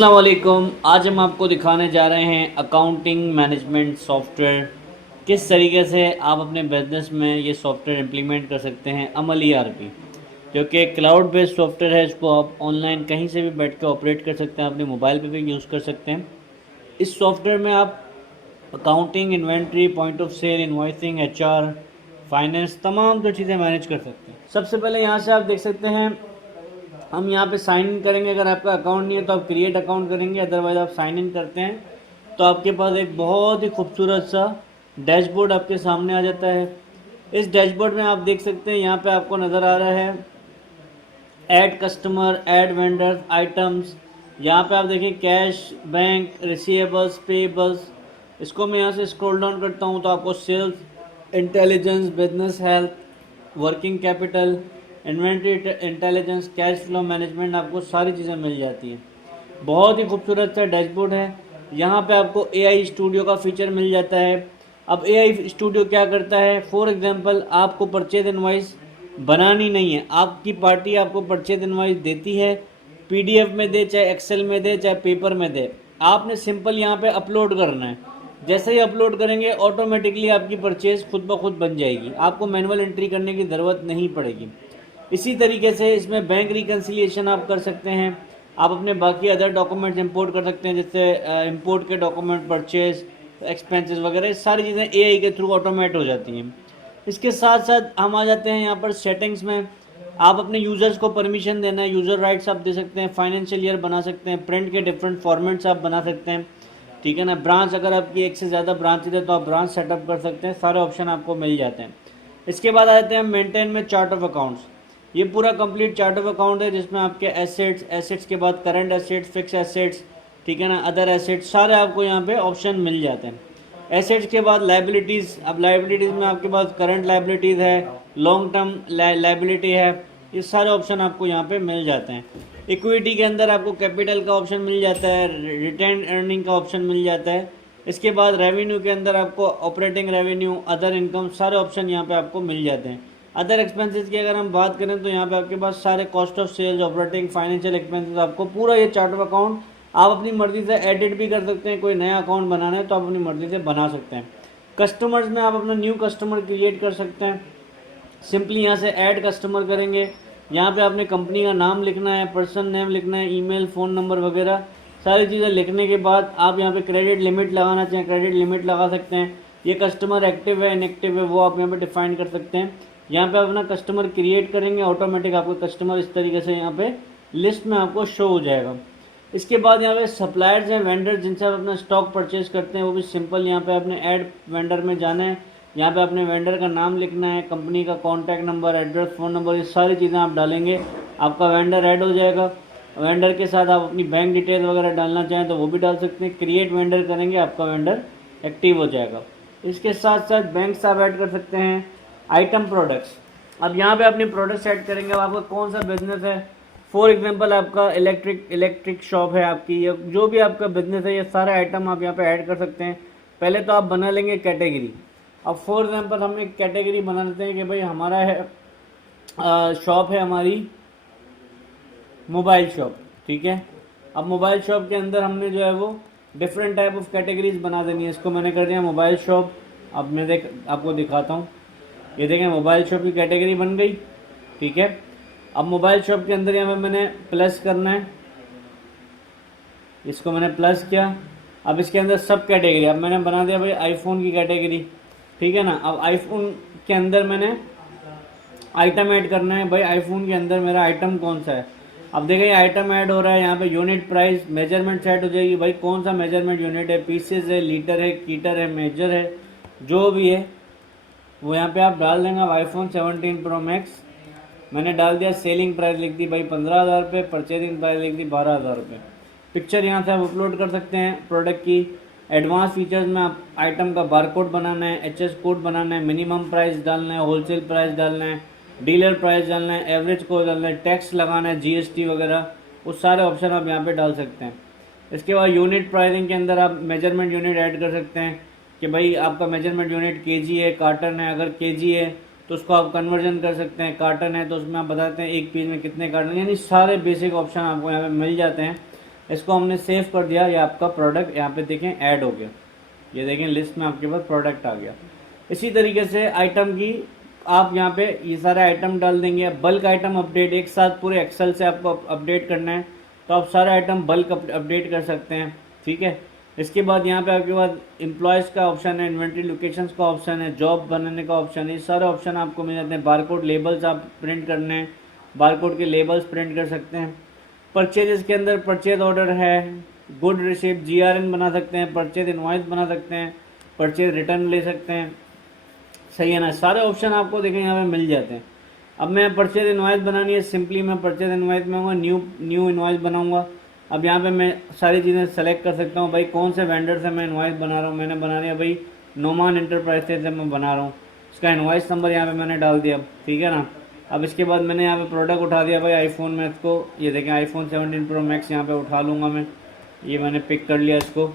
अस्सलाम वालेकुम। आज हम आपको दिखाने जा रहे हैं अकाउंटिंग मैनेजमेंट सॉफ्टवेयर, किस तरीके से आप अपने बिजनेस में ये सॉफ्टवेयर इम्प्लीमेंट कर सकते हैं। अमल ईआरपी जो कि एक क्लाउड बेस्ड सॉफ्टवेयर है, इसको आप ऑनलाइन कहीं से भी बैठ कर ऑपरेट कर सकते हैं, अपने मोबाइल पे भी यूज़ कर सकते हैं। इस सॉफ्टवेयर में आप accounting, inventory, point of sale, invoicing, HR, finance, तमाम जो चीज़ें मैनेज कर सकते हैं। सबसे पहले यहाँ से आप देख सकते हैं, हम यहाँ पे साइन इन करेंगे। अगर आपका अकाउंट नहीं है तो आप क्रिएट अकाउंट करेंगे, अदरवाइज आप साइन इन करते हैं तो आपके पास एक बहुत ही खूबसूरत सा डैशबोर्ड आपके सामने आ जाता है। इस डैशबोर्ड में आप देख सकते हैं, यहाँ पे आपको नज़र आ रहा है add customer, add vendors, items. यहाँ पे आप देखिए कैश, बैंक, रिसीवेबल्स, पेबल्स। इसको मैं यहाँ से स्क्रॉल डाउन करता हूँ तो आपको sales, intelligence, business health, working capital, inventory intelligence, cash flow management, आपको सारी चीज़ें मिल जाती हैं। बहुत ही खूबसूरत सा डैशबोर्ड है। यहाँ पे आपको एआई स्टूडियो का फीचर मिल जाता है। अब एआई स्टूडियो क्या करता है, फॉर एग्जांपल आपको परचेज इनवॉइस बनानी नहीं है, आपकी पार्टी आपको परचेज इनवॉइस देती है, पीडीएफ में दे, चाहे एक्सेल में दे, चाहे पेपर में दे, आपने सिंपल यहाँ पे अपलोड करना है। जैसे ही अपलोड करेंगे ऑटोमेटिकली आपकी परचेज खुद ब खुद बन जाएगी, आपको मैनुअल एंट्री करने की ज़रूरत नहीं पड़ेगी। इसी तरीके से इसमें बैंक रिकन्सिलिएशन आप कर सकते हैं। आप अपने बाकी अदर डॉक्यूमेंट्स इंपोर्ट कर सकते हैं, जैसे इंपोर्ट के डॉक्यूमेंट, परचेज, एक्सपेंसेस वगैरह, सारी चीज़ें एआई के थ्रू ऑटोमेट हो जाती हैं। इसके साथ साथ हम आ जाते हैं यहाँ पर सेटिंग्स में। आप अपने यूज़र्स को परमिशन देना है, यूज़र राइट्स आप दे सकते हैं, फाइनेंशियल ईयर बना सकते हैं, प्रिंट के डिफरेंट फॉर्मेट्स आप बना सकते हैं, ठीक है ना। ब्रांच, अगर आपकी एक से ज़्यादा ब्रांचेज है तो आप ब्रांच सेटअप कर सकते हैं, सारे ऑप्शन आपको मिल जाते हैं। इसके बाद आ जाते हैं मेंटेन में चार्ट ऑफ अकाउंट्स। ये पूरा कंप्लीट चार्ट ऑफ अकाउंट है, जिसमें आपके एसेट्स के बाद करंट एसेट्स, फिक्स एसेट्स, ठीक है ना, अदर एसेट्स, सारे आपको यहाँ पे ऑप्शन मिल जाते हैं। एसेट्स के बाद लाइबिलिटीज़। अब लाइबिलिटीज़ में आपके पास करंट लाइबिलिटीज़ है, लॉन्ग टर्म लाइबिलिटी है, ये सारे ऑप्शन आपको यहाँ पे मिल जाते हैं। इक्विटी के अंदर आपको कैपिटल का ऑप्शन मिल जाता है, रिटेन अर्निंग का ऑप्शन मिल जाता है। इसके बाद रेवेन्यू के अंदर आपको ऑपरेटिंग रेवेन्यू, अदर इनकम, सारे ऑप्शन यहाँ पे आपको मिल जाते हैं। अदर एक्सपेंसेस की अगर हम बात करें तो यहाँ पे आपके पास सारे cost of sales, operating, financial expenses, आपको पूरा ये चार्ट ऑफ अकाउंट आप अपनी मर्जी से एडिट भी कर सकते हैं। कोई नया अकाउंट बनाना है तो आप अपनी मर्जी से बना सकते हैं। कस्टमर्स में आप अपना न्यू कस्टमर क्रिएट कर सकते हैं। सिंपली यहाँ से ऐड कस्टमर करेंगे, यहाँ पे आपने कंपनी का नाम लिखना है, पर्सन नेम लिखना है, ईमेल, फ़ोन नंबर वगैरह सारी चीज़ें लिखने के बाद आप यहाँ पे क्रेडिट लिमिट लगाना चाहें क्रेडिट लिमिट लगा सकते हैं। ये कस्टमर एक्टिव है, इनएक्टिव है, वो आप यहाँ पे डिफाइन कर सकते हैं। यहाँ पे अपना कस्टमर क्रिएट करेंगे, ऑटोमेटिक आपका कस्टमर इस तरीके से यहाँ पे लिस्ट में आपको शो हो जाएगा। इसके बाद यहाँ पे सप्लायर्स हैं, वेंडर जिनसे आप अपना स्टॉक परचेज करते हैं, वो भी सिंपल यहाँ पे अपने ऐड वेंडर में जाना है। यहाँ पे अपने वेंडर का नाम लिखना है, कंपनी का contact number, address, phone number, ये सारी चीज़ें आप डालेंगे, आपका वेंडर ऐड हो जाएगा। वेंडर के साथ आप अपनी बैंक डिटेल वगैरह डालना चाहें तो वो भी डाल सकते हैं। क्रिएट वेंडर करेंगे, आपका वेंडर एक्टिव हो जाएगा। इसके साथ साथ बैंक्स आप ऐड कर सकते हैं, आइटम प्रोडक्ट्स। अब यहाँ पे अपने प्रोडक्ट्स ऐड करेंगे, अब आपका कौन सा बिजनेस है, फॉर एग्जांपल आपका इलेक्ट्रिक शॉप है आपकी, या जो भी आपका बिजनेस है, ये सारे आइटम आप यहाँ पे ऐड कर सकते हैं। पहले तो आप बना लेंगे कैटेगरी। अब फॉर एग्जांपल हम एक कैटेगरी बना लेते हैं कि भाई हमारा है शॉप है हमारी मोबाइल शॉप, ठीक है। अब मोबाइल शॉप के अंदर हमने जो है वो डिफरेंट टाइप ऑफ कैटेगरीज बना देनी है। इसको मैंने कर दिया मोबाइल शॉप। अब मैं आपको दिखाता हूँ, ये देखें मोबाइल शॉप की कैटेगरी बन गई, ठीक है। अब मोबाइल शॉप के अंदर यहाँ पे मैंने प्लस करना है, इसको मैंने प्लस किया। अब इसके अंदर सब कैटेगरी अब मैंने बना दिया भाई आईफोन की कैटेगरी, ठीक है ना। अब आईफोन के अंदर मैंने आइटम ऐड करना है, भाई आईफोन के अंदर मेरा आइटम कौन सा है। अब देखिए आइटम ऐड हो रहा है, यहाँ पे यूनिट प्राइस, मेजरमेंट सेट हो जाएगी, भाई कौन सा मेजरमेंट यूनिट है, पीसेस है, लीटर है, कीटर है, मेजर है, जो भी है वो यहाँ पे आप डाल देंगे। आईफोन 17 प्रो मैक्स मैंने डाल दिया, सेलिंग प्राइस लिख दी भाई 15,000 रुपये, परचेजिंग प्राइस लिख दी 12,000 रुपये। पिक्चर यहाँ से आप अपलोड कर सकते हैं प्रोडक्ट की। एडवांस फीचर्स में आप आइटम का बारकोड बनाना है, एचएस कोड बनाना है, मिनिमम प्राइस डालना है, होलसेल प्राइस डालना है, डीलर प्राइस डालना है, एवरेज कोड डालना है, टैक्स लगाना है, जीएसटी वगैरह, वो सारे ऑप्शन आप यहाँ पे डाल सकते हैं। इसके बाद यूनिट प्राइसिंग के अंदर आप मेजरमेंट यूनिट ऐड कर सकते हैं कि भाई आपका मेजरमेंट यूनिट केजी है, कार्टन है, अगर केजी है तो उसको आप कन्वर्जन कर सकते हैं, कार्टन है तो उसमें आप बताते हैं एक पीस में कितने कार्टन, यानी सारे बेसिक ऑप्शन आपको यहाँ पे मिल जाते हैं। इसको हमने सेव कर दिया, ये आपका प्रोडक्ट यहाँ पे देखें ऐड हो गया, ये देखें लिस्ट में आपके पास प्रोडक्ट आ गया। इसी तरीके से आइटम की आप यहाँ पे ये सारे आइटम डाल देंगे। बल्क आइटम अपडेट एक साथ पूरे एक्सेल से आपको अपडेट करना है तो आप सारे आइटम बल्क अपडेट कर सकते हैं, ठीक है। इसके बाद यहाँ पे आपके पास एम्प्लॉयज़ का ऑप्शन है, इन्वेंट्री लोकेशंस का ऑप्शन है, जॉब बनाने का ऑप्शन है, ये सारे ऑप्शन आपको मिल जाते हैं। बारकोड लेबल्स आप प्रिंट करने हैं, बारकोड के लेबल्स प्रिंट कर सकते हैं। परचेजेस के अंदर परचेज ऑर्डर है, गुड रिसिप्ट, GRN बना सकते हैं, परचेज इनवॉइस बना सकते हैं, परचेज रिटर्न ले सकते हैं, सही है ना। सारे ऑप्शन आपको देखें यहाँ पे मिल जाते हैं। अब मैं परचेज इनवॉइस बनानी है, सिंपली मैं परचेज इनवॉइस में आऊँगा, न्यू इनवॉइस बनाऊंगा। अब यहाँ पे मैं सारी चीज़ें सेलेक्ट कर सकता हूँ, भाई कौन से वेंडर से मैं इनवॉइस बना रहा हूँ। मैंने बना दिया भाई नोमान इंटरप्राइजेज से मैं बना रहा हूँ, इसका इनवॉइस नंबर यहाँ पे मैंने डाल दिया, ठीक है ना। अब इसके बाद मैंने यहाँ पे प्रोडक्ट उठा दिया भाई आईफोन में, इसको ये देखें iPhone 17 Pro Max यहाँ पे उठा लूँगा मैं, ये मैंने पिक कर लिया इसको।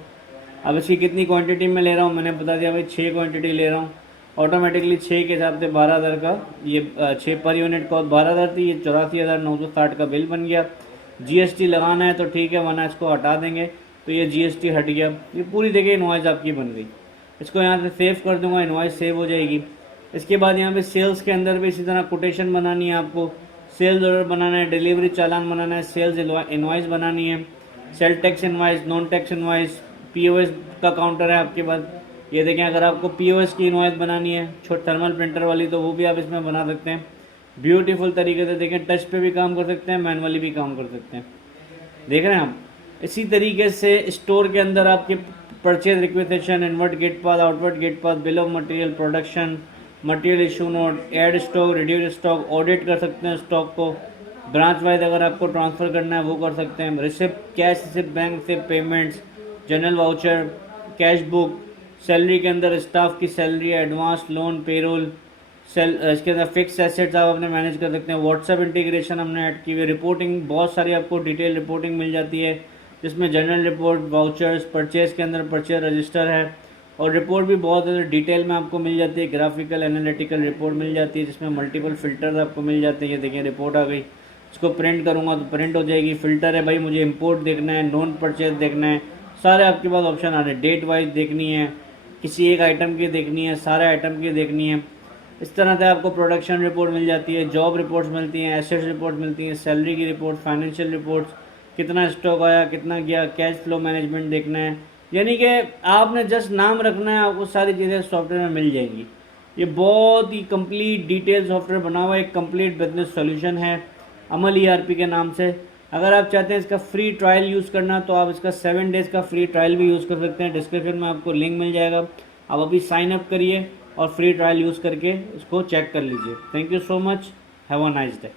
अब इसकी कितनी क्वांटिटी में ले रहा हूँ मैंने बता दिया भाई 6 क्वांटिटी ले रहा हूँ। ऑटोमेटिकली 6 के हिसाब से 12,000 का, ये 6 पर यूनिट कॉस्ट 12,000 थी, ये 84,960 का बिल बन गया। GST लगाना है तो ठीक है, वरना इसको हटा देंगे तो ये GST हट गया। ये पूरी देखिए इनवॉइस आपकी बन गई। इसको यहाँ से सेव कर दूंगा, इनवॉइस सेव हो जाएगी। इसके बाद यहाँ पे सेल्स के अंदर भी इसी तरह कोटेशन बनानी है आपको, सेल्स ऑर्डर बनाना है, डिलीवरी चालान बनाना है, सेल्स इनवॉइस बनानी है, sale tax invoice, non tax invoice, POS का काउंटर है आपके पास। ये देखें अगर आपको POS की इनवॉइस बनानी है छोट थर्मल प्रिंटर वाली तो वो भी आप इसमें बना सकते हैं ब्यूटीफुल तरीके से। देखें टच पे भी काम कर सकते हैं, मैनुअली भी काम कर सकते हैं, देख रहे हैं आप। इसी तरीके से स्टोर के अंदर आपके purchase requisition, inward gate pass, outward gate pass, bill of material, production, material issue note, add stock, reduce stock, audit कर सकते हैं स्टॉक को। ब्रांच वाइज अगर आपको ट्रांसफ़र करना है वो कर सकते हैं। रिसिप्ट, कैश रिसिप्ट, बैंक से payments, general voucher, cash book, salary के अंदर स्टाफ की सैलरी, एडवांस, लोन, पेरोल, इसके अंदर फिक्स एसेट्स आप अपने मैनेज कर सकते हैं। व्हाट्सएप इंटीग्रेशन हमने ऐड की हुई। रिपोर्टिंग बहुत सारी आपको डिटेल रिपोर्टिंग मिल जाती है जिसमें जनरल रिपोर्ट, वाउचर्स, परचेज के अंदर परचेज रजिस्टर है और रिपोर्ट भी बहुत ज़्यादा डिटेल में आपको मिल जाती है। ग्राफिकल एनालिटिकल रिपोर्ट मिल जाती है जिसमें मल्टीपल फिल्टर्स आपको मिल जाते हैं। ये देखिए रिपोर्ट आ गई, इसको प्रिंट करूँगा तो प्रिंट हो जाएगी। फिल्टर है भाई, मुझे इंपोर्ट देखना है, नॉन परचेज देखना है, सारे आपके पास ऑप्शन आ रहे हैं। डेट वाइज देखनी है, किसी एक आइटम की देखनी है, सारे आइटम की देखनी है। इस तरह से आपको प्रोडक्शन रिपोर्ट मिल जाती है, जॉब रिपोर्ट्स मिलती हैं, एसेट्स रिपोर्ट मिलती हैं, सैलरी की रिपोर्ट, फाइनेंशियल रिपोर्ट्स, कितना स्टॉक आया, कितना गया, कैश फ्लो मैनेजमेंट देखना है। यानी कि आपने जस्ट नाम रखना है, आपको सारी चीज़ें सॉफ्टवेयर में मिल जाएंगी। ये बहुत ही कंप्लीट डिटेल सॉफ्टवेयर बना हुआ एक कंप्लीट बिजनेस सॉल्यूशन है अमल ERP के नाम से। अगर आप चाहते हैं इसका फ्री ट्रायल यूज़ करना तो आप इसका 7 डेज़ का फ्री ट्रायल भी यूज़ कर सकते हैं। डिस्क्रिप्शन में आपको लिंक मिल जाएगा, आप अभी साइन अप करिए और फ्री ट्रायल यूज़ करके इसको चेक कर लीजिए। Thank you so much, have a nice day.